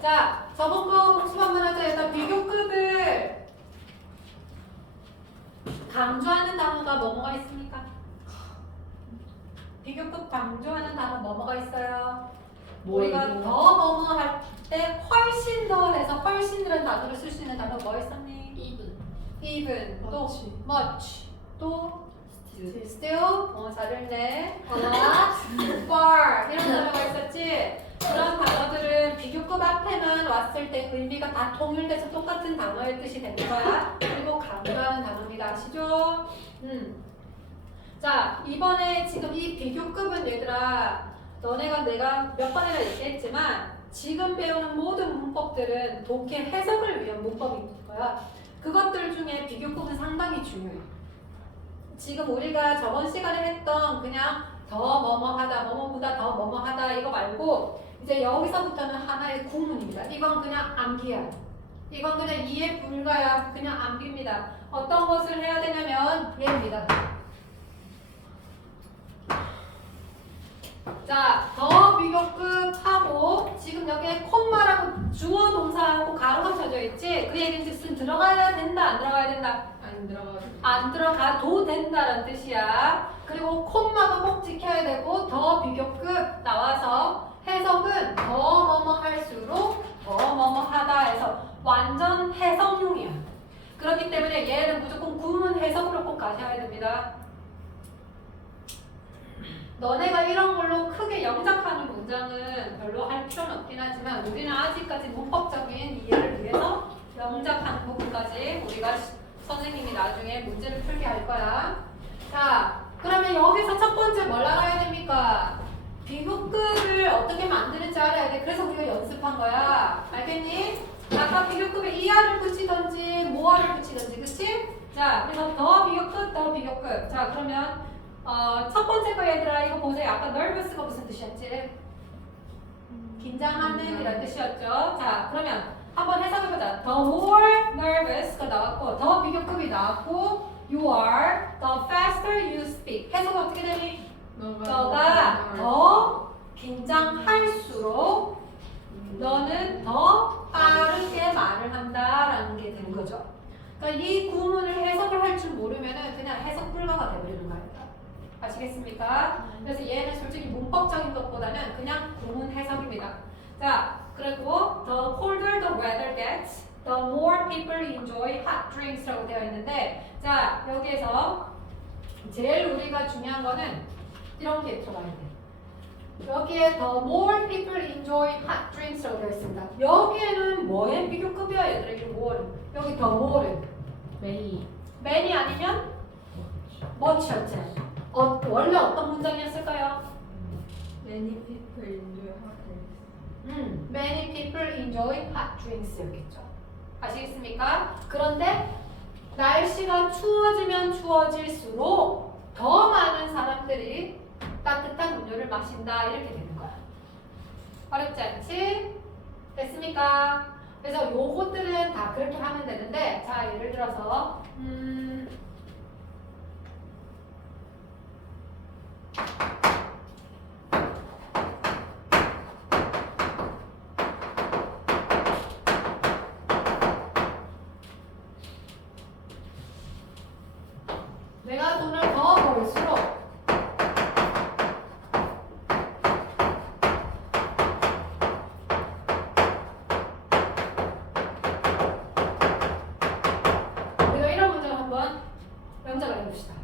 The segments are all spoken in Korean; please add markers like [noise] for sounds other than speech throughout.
자, 저번 거 복습 한번 하자. 일단 비교급을 강조하는 단어가 뭐뭐가 있습니까? 비교급 강조하는 단어 뭐뭐가 있어요? 우리가 더 뭐뭐 할 때 훨씬 더 해서 훨씬이라는 단어를 쓸 수 있는 단어 뭐 있었니? even even 또 much. much 또 still 어 잘했네 lot [laughs] far 이런 단어가 있었지 그런 단어들은 비교급 앞에만 왔을 때 의미가 다 통일돼서 똑같은 단어의 뜻이 되는 거야 그리고 강조하는 단어입니다 아시죠? 음. 자 이번에 지금 이 비교급은 얘들아 너네가 내가 몇 번이나 얘기했지만 지금 배우는 모든 문법들은 독해 해석을 위한 문법인 거야 그것들 중에 비교급은 상당히 중요해 지금 우리가 저번 시간에 했던 그냥 더 뭐뭐하다 뭐뭐보다 더 뭐뭐하다 이거 말고 이제 여기서부터는 하나의 구문입니다. 이건 그냥 암기야. 이건 그냥 이해 불가야. 그냥 암기입니다. 어떤 것을 해야 되냐면 얘입니다. 자, 더 비교급 하고 지금 여기에 콤마라고 주어 동사하고 가로가 쳐져 있지? 그 얘기는 즉슨 들어가야 된다, 안 들어가야 된다? 안 들어가도 안 들어가도 된다는 뜻이야. 그리고 콤마가 꼭 지켜야 되고 더 비교급 나와서 해석은 더 뭐뭐 할수록 더 뭐뭐 하다 해서 완전 해석용이야. 그렇기 때문에 얘는 무조건 구문 해석으로 꼭 가셔야 됩니다. 너네가 이런 걸로 크게 영작하는 문장은 별로 할 필요는 없긴 하지만 우리는 아직까지 문법적인 이해를 위해서 영작하는 부분까지 우리가 시- 선생님이 나중에 문제를 풀게 할 거야. 자, 그러면 여기서 첫 번째 뭘 알아야 됩니까? 비교급을 어떻게 만드는지 알아야 돼. 그래서 우리가 연습한 거야. 알겠니? 아까 비교급에 이하를 붙이던지 모하를 붙이던지, 그치? 자, 그래서 더 비교급, 더 비교급. 자, 그러면 어, 첫 번째 거 얘들아 이거 보세요. 아까 nervous가 무슨 뜻이었지? 긴장하는 이란 뜻이었죠. 자, 그러면 한번 해석해보자. The more nervous가 나왔고, 더 비교급이 나왔고, you are, the faster you speak. 해석 어떻게 되니? 너가 더 긴장할수록 너는 더 빠르게 말을 한다라는 게 되는 거죠. 그러니까 이 구문을 해석을 할 줄 모르면은 그냥 해석 불가가 되버리는 거예요. 아시겠습니까? 그래서 얘는 솔직히 문법적인 것보다는 그냥 구문 해석입니다. 자, 그리고 the colder the weather gets, the more people enjoy hot drinks라고 되어 있는데, 자 여기에서 제일 우리가 중요한 거는 이런 게 들어가야 돼. 여기에 the more people enjoy hot drinks라고 되어 있습니다. 여기에는 뭐의 비교급이야 이게 more. 여기 the more는 메이 man이 아니면 much였지. 어, 원래 어떤 문장이었을까요? many people enjoy hot drinks 음, many people enjoy hot drinks였겠죠. 아시겠습니까? 그런데 날씨가 추워지면 추워질수록 더 많은 사람들이 따뜻한 음료를 마신다 이렇게 되는 거야. 어렵지 않지? 됐습니까? 그래서 요것들은 다 그렇게 하면 되는데 자 예를 들어서 음, 내가 돈을 더 벌수록 우리가 이런 문제를 한번 명작을 해 봅시다.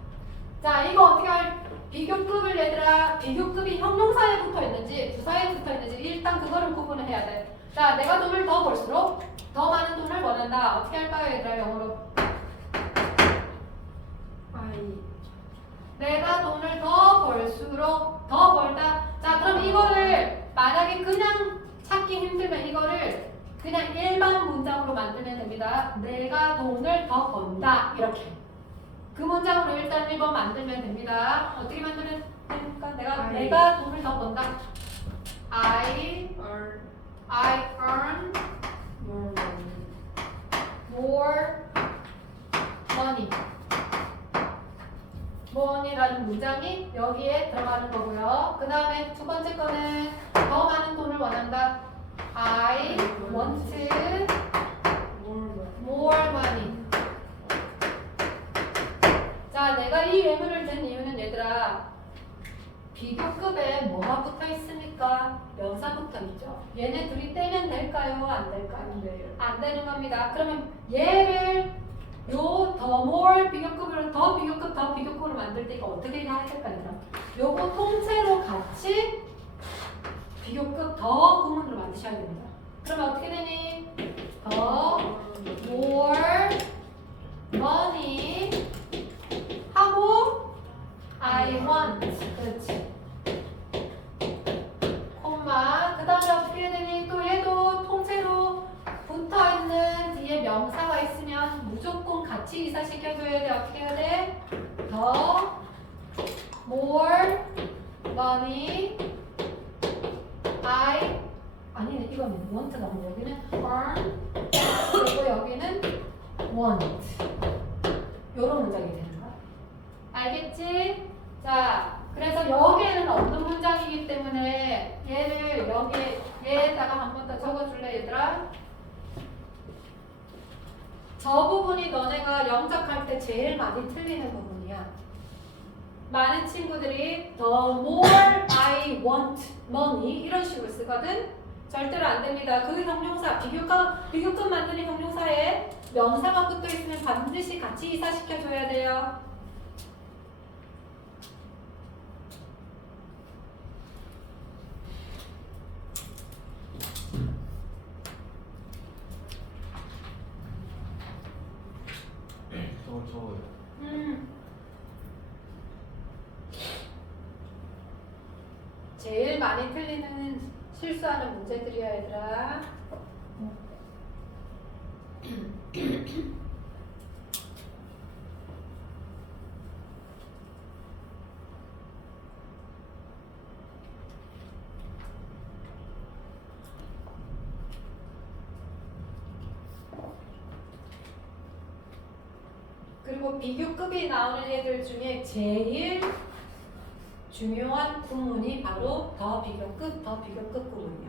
자, 이거 어떻게 할 비교급을 얘들아 비교급이 형용사에 붙어 있는지 부사에 붙어 있는지 일단 그거를 구분을 해야 돼. 자, 내가 돈을 더 벌수록 더 많은 돈을 원한다. 어떻게 할까요, 얘들아 영어로? I 내가 돈을 더 벌수록 더 벌다. 자, 그럼 이거를 만약에 그냥 찾기 힘들면 이거를 그냥 일반 문장으로 만들면 됩니다. 내가 돈을 더 번다. 이렇게. 그 문장으로 일단 1번 만들면 됩니다. 어떻게 만드는 됩니까? 내가 I. 내가 돈을 더 번다. I earn I earn more money more money. money라는 문장이 여기에 들어가는 거고요. 그 다음에 두 번째 거는 더 많은 돈을 원한다. I want 뭘 more money. 자, 내가 이 예문을 든 이유는 얘들아 비교급에 뭐가 붙어 있습니까? 명사 붙어 있죠. 얘네 둘이 떼면 될까요? 안 될까요? 안 돼요. 안 되는 겁니다. 그러면 얘를 요더 more 비교급으로 더 비교급 더 비교급으로 만들 때 이거 어떻게 해야 될까요? 요거 통째로 같이 비교급 더 구문으로 만드셔야 됩니다. 그러면 어떻게 되니? 더 more money I want 그렇지 콤마 그 다음에 어떻게 되니? 또 얘도 통째로 붙어 있는 뒤에 명사가 있으면 무조건 같이 이사시켜줘야 돼. 어떻게 해야 돼? 더 more money I 아니 이건 want가 아니고 여기는 earn 그리고 여기는 want. 요런 문장이 되는 거야. 알겠지? 자 그래서 여기에는 없는 문장이기 때문에 얘를 여기 얘에다가 한 번 더 적어줄래 얘들아? 저 부분이 너네가 영작할 때 제일 많이 틀리는 부분이야. 많은 친구들이 the more I want money 이런 식으로 쓰거든. 절대로 안 됩니다. 그 형용사 비교급 비교급 만드는 형용사에 명사가 붙어 있으면 반드시 같이 이사시켜 줘야 돼요. 저거 저거요. 음. 제일 많이 틀리는 실수하는 문제들이야 얘들아. 그리고 비교급이 나오는 애들 중에 제일 중요한 구문이 바로 더 비교급, 더 비교급 구문이야.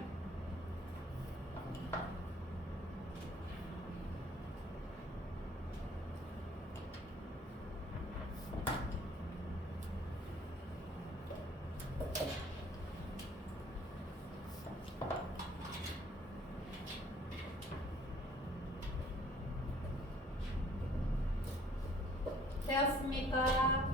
되었습니까?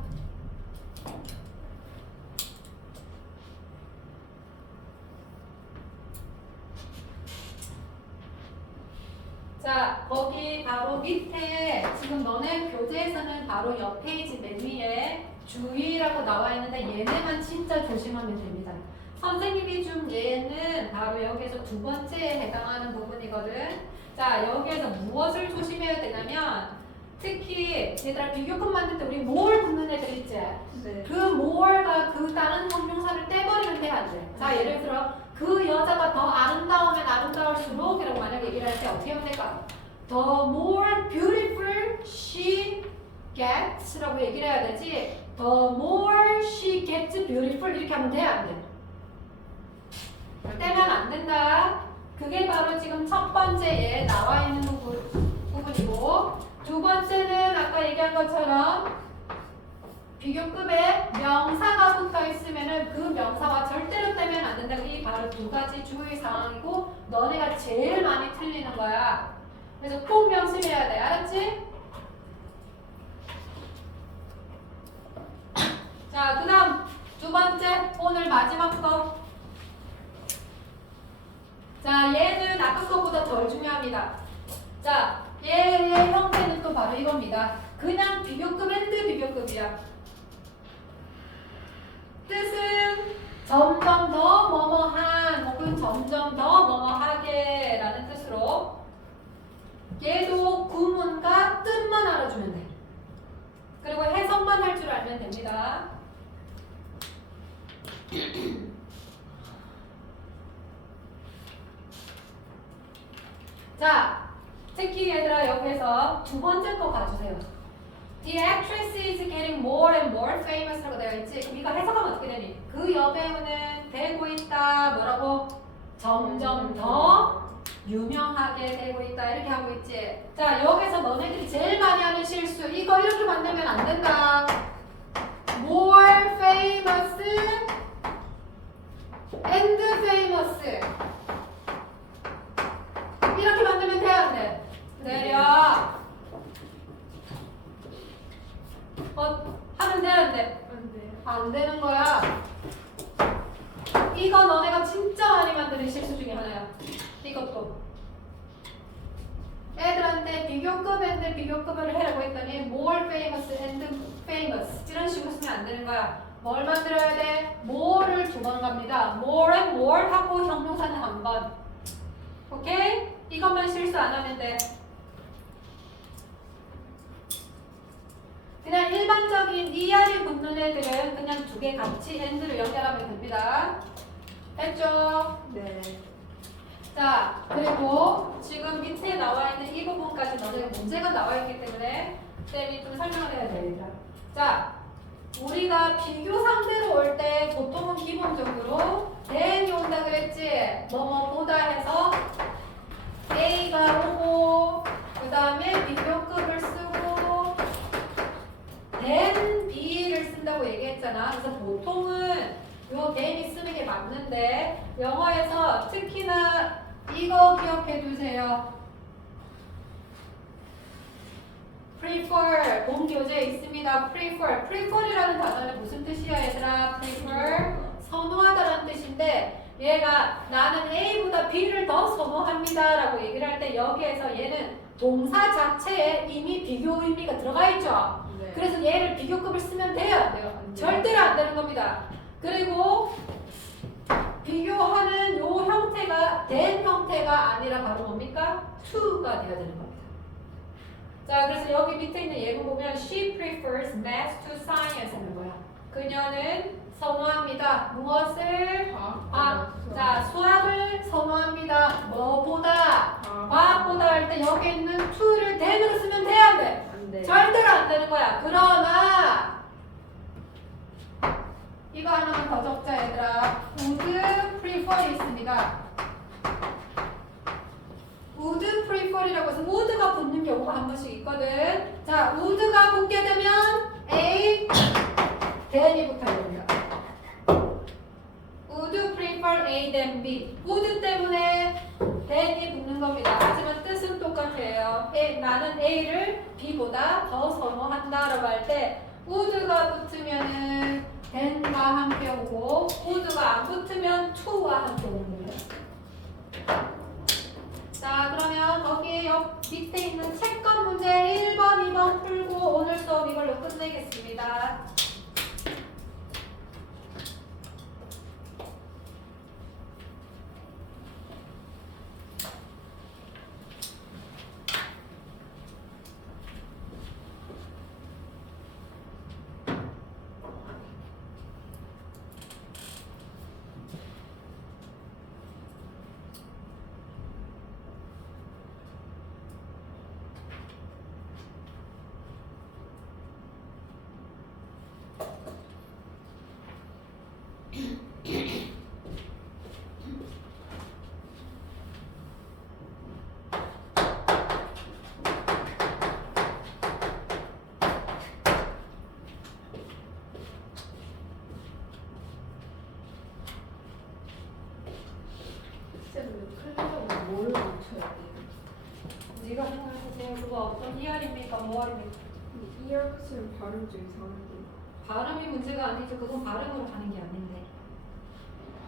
자, 거기 바로 밑에 지금 너네 교재에서는 바로 옆 페이지 맨 위에 주의라고 나와 있는데 얘네만 진짜 조심하면 됩니다. 선생님이 준 얘는 바로 여기에서 두 번째에 해당하는 부분이거든. 자, 여기에서 무엇을 조심해야 되냐면 특히 얘들아 비교급 만들 때 우리 뭘 붙는 애들 있지? 네. 그 more가 그 다른 형용사를 떼버리면 돼, 안 돼? 자, 예를 들어, 그 여자가 더 아름다우면 아름다울수록 이라고 만약 얘기를 할 때 어떻게 하면 될까? The more beautiful she gets 라고 얘기를 해야 되지, the more she gets beautiful 이렇게 하면 돼, 안 돼? 떼면 안 된다. 그게 바로 지금 첫 번째에 나와 있는 부분, 부분이고, 두 번째는 아까 얘기한 것처럼 비교급에 명사가 붙어 있으면은 그 명사와 절대로 떼면 안 된다. 이 바로 두 가지 주의 사항이고 너네가 제일 많이 틀리는 거야. 그래서 꼭 명심해야 돼. 알았지? [coughs] 자, 그다음 두 번째 오늘 마지막 거. 자, 얘는 아까 거보다 덜 중요합니다. 자, 얘의 형태는 또 바로 이겁니다. 그냥 비교급 앤드 비교급이야. 뜻은 점점 더 뭐뭐한 혹은 점점 더 뭐뭐하게 라는 뜻으로 얘도 구문과 뜻만 알아주면 돼. 그리고 해석만 할 줄 알면 됩니다. [clears throat] 자, 특히 얘들아 여기에서 두 번째 거 가주세요. The actress is getting more and more famous라고 되어 있지. 그럼 이거 해석하면 어떻게 되니? 그 여배우는 되고 있다. 뭐라고? 점점 더 유명하게 되고 있다 이렇게 하고 있지. 자 여기서 너네들이 제일 많이 하는 실수 이거 이렇게 만들면 안 된다. More famous and famous 이렇게 만들면 돼안 돼? 내려. 어 하면 돼안 돼? 안 되는 거야. 이거 너네가 진짜 많이 만드는 실수 중에 하나야. 이것도. 애들한테 비교급 앤들 비교급을 해라고 했더니 more famous and famous 이런 식으로 쓰면 안 되는 거야. 뭘 만들어야 돼? more를 두 번 갑니다. more and more 하고 형용사는 한 번. 오케이? 이것만 실수 안 하면 돼. 그냥 일반적인 ER이 붙는 애들은 그냥 두 개 같이 and를 연결하면 됩니다. 했죠? 네. 자, 그리고 지금 밑에 나와 있는 이 부분까지 너네 문제가 나와 있기 때문에 쌤이 좀 설명을 해야 됩니다. 자, 우리가 비교 상대로 올 때 보통은 기본적으로 than이 온다 그랬지? 뭐뭐보다 해서 A가 오고 그 다음에 비교급을 than B를 쓴다고 얘기했잖아. 그래서 보통은 요 than이 쓰는 게 맞는데 영어에서 특히나 이거 기억해 두세요. prefer 본 교재 있습니다. prefer prefer이라는 단어는 무슨 뜻이야 얘들아? prefer 선호하다라는 뜻인데 얘가 나는 A보다 B를 더 선호합니다 라고 얘기를 할 때 여기에서 얘는 동사 자체에 이미 비교 의미가 들어가 있죠. 네. 그래서 얘를 비교급을 쓰면 돼요, 안 돼요? 절대로 안 되는 겁니다. 그리고 비교하는 요 형태가 된 형태가 아니라 바로 뭡니까? to가 돼야 되는 겁니다. 자, 그래서 여기 밑에 있는 예문 보면 she prefers math to science는 뭐야? 그녀는 선호합니다. 무엇을? 과학. 아, 자, 수학을 선호합니다. 뭐보다? 과학. 과학보다 할 때 여기 있는 to를 then으로 쓰면 돼야 안 돼? 안 돼. 절대로 안 되는 거야. 그러나 이거 하나만 더 적자 얘들아. would prefer 있습니다. would prefer이라고 해서 would가 붙는 경우가 한 번씩 있거든. 자, would가 붙게 되면 A then이 붙어야 됩니다. would prefer A than B. would 때문에 then이 붙는 겁니다. 하지만 뜻은 똑같아요. A, 나는 A를 B보다 더 선호한다라고 할 때 would가 붙으면은 than과 함께 오고 would가 안 붙으면 to와 함께 오는 거예요. 자 그러면 거기 옆 밑에 있는 채권 문제 1번, 2번 풀고 오늘 수업 이걸로 끝내겠습니다. 쌤, 클리어는 뭘 맞춰야 돼요? 네가 생각해보세요. 그거 어떤 ER입니까? 뭐입니까? 이 이어크스는 발음 좀 이상한데. 발음이 문제가 아니죠. 그건 발음으로 하는 게 아닌데.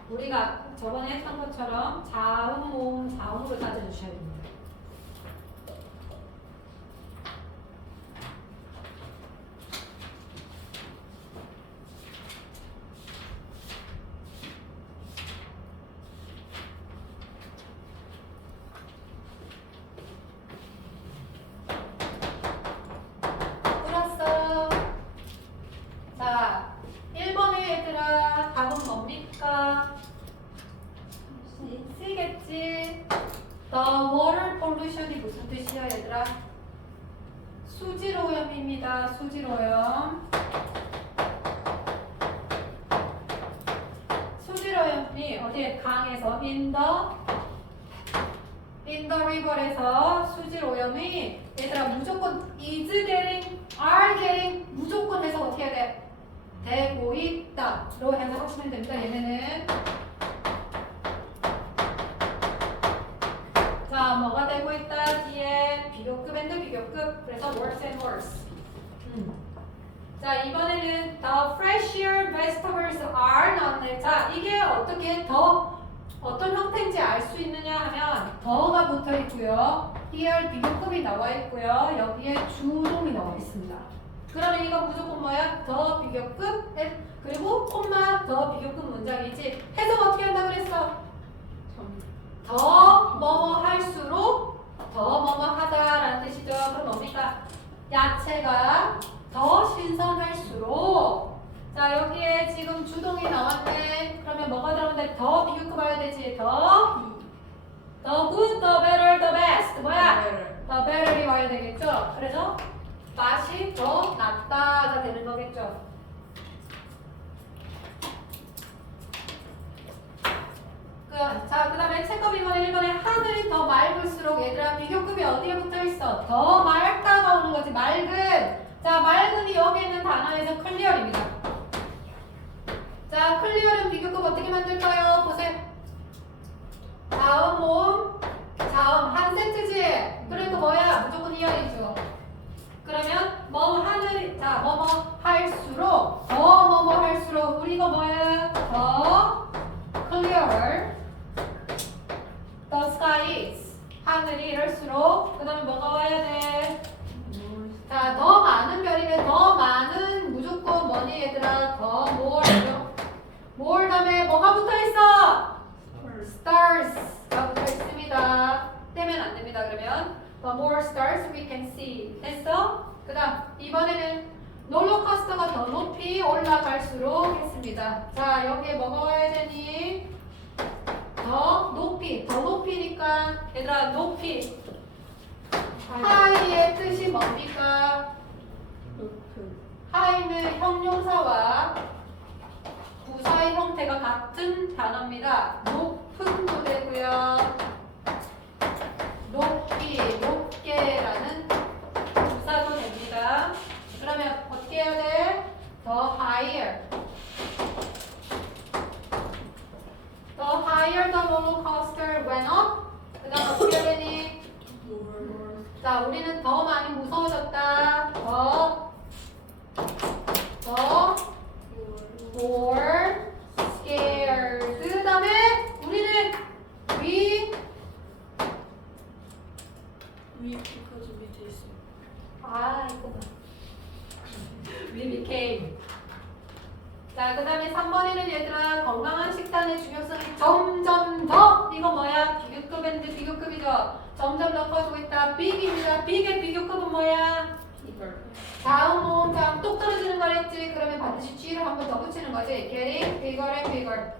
우리가 저번에 했던 것처럼 자음, 모음, 자음으로 따져주셔야 됩니다. 풀었어. 자, 1번의 얘들아, 답은 뭡니까? C겠지? The water pollution이 무슨 뜻이야, 얘들아? 수질 오염입니다. 수질 오염. 수질 오염이 어디에 강에서 in the in the river에서 수질 오염이 얘들아 무조건 is getting, are getting 무조건 해석 어떻게 해야 돼? 되고 있다로 해석하시면 됩니다. 얘네는 자 뭐가 되고 있다 뒤에 비교급 앤드 비교급 그래서 worse and worse. 음. 자 이번에는 the fresher vegetables are 나왔네. 자 이게 어떻게 더 어떤 형태인지 알 수 있느냐 하면 더가 붙어 있고요. here 비교급이 나와 있고요. 여기에 주동이 나와 있습니다. 그러면 이거 무조건 뭐야? 더 비교급 에- 그리고 콤마 더 비교급 문장이지. 해석 어떻게 한다 그랬어? 점. 더 뭐뭐 할수록 더 뭐뭐 하다라는 뜻이죠. 그럼 뭡니까? 야채가 더 신선할수록 자 여기에 지금 주동이 나왔네. 그러면 뭐가 들어가는데 더 비교급 해야 되지. 더더 good, the better, the best. 뭐야? 더 better이 와야 되겠죠. 그래서 맛이 더 낫다가 되는 거겠죠. 그, 자, 그 다음에 체크업 2번, 1번에 하늘이 더 맑을수록 얘들아 비교급이 어디에 붙어 있어? 더 맑다가 오는 거지. 맑은. 자, 맑은이 여기 있는 단어에서 클리어입니다. 자, 클리어는 비교급 어떻게 만들까요? 보세요. 다음 모음, 다음 한 세트지. 그리고 뭐야? 무조건 이어이죠. 그러면 뭐 하늘, 자, 뭐뭐 할수록 더 뭐뭐 이거 뭐야? 더 clearer the sky is. 하늘이 이럴수록 그 다음에 뭐가 와야 돼? 자, 더 많은 별이면 더 많은 무조건 뭐니 얘들아? 더 more. more 다음에 뭐가 붙어 있어? stars가 붙어 있습니다. 떼면 안 됩니다. 그러면 the more stars we can see. 됐어? 그 다음 이번에는 롤러코스터가 더 높이 올라갈수록 했습니다. 자 여기에 와야 되니? 더 높이, 더 높이니까 얘들아 높이. 하이의 뜻이 뭡니까? 하이는 형용사와 부사의 형태가 같은 단어입니다. 높은도 되고요. 높이, 높게라는 부사도 됩니다. 그러면 어떻게 해야 돼? 더 higher. The higher the roller coaster went up. 그 다음 어떻게 해야 되니? more. 자, 우리는 더 많이 무서워졌다. 더, 더, more scared. 그 다음에 우리는 we, We because we this. 아, 이거 봐. we became. 자, 그 다음에 3번에는 얘들아, 식단의 중요성이 점점 더, 이거 뭐야? 비교급 앤드 비교급이죠? 점점 더 커지고 있다. big입니다. big의 비교급은 뭐야? 다음 모음 다음 똑 떨어지는 거랬지 그러면 반드시 G를 한 번 더 붙이는 거지 getting bigger and bigger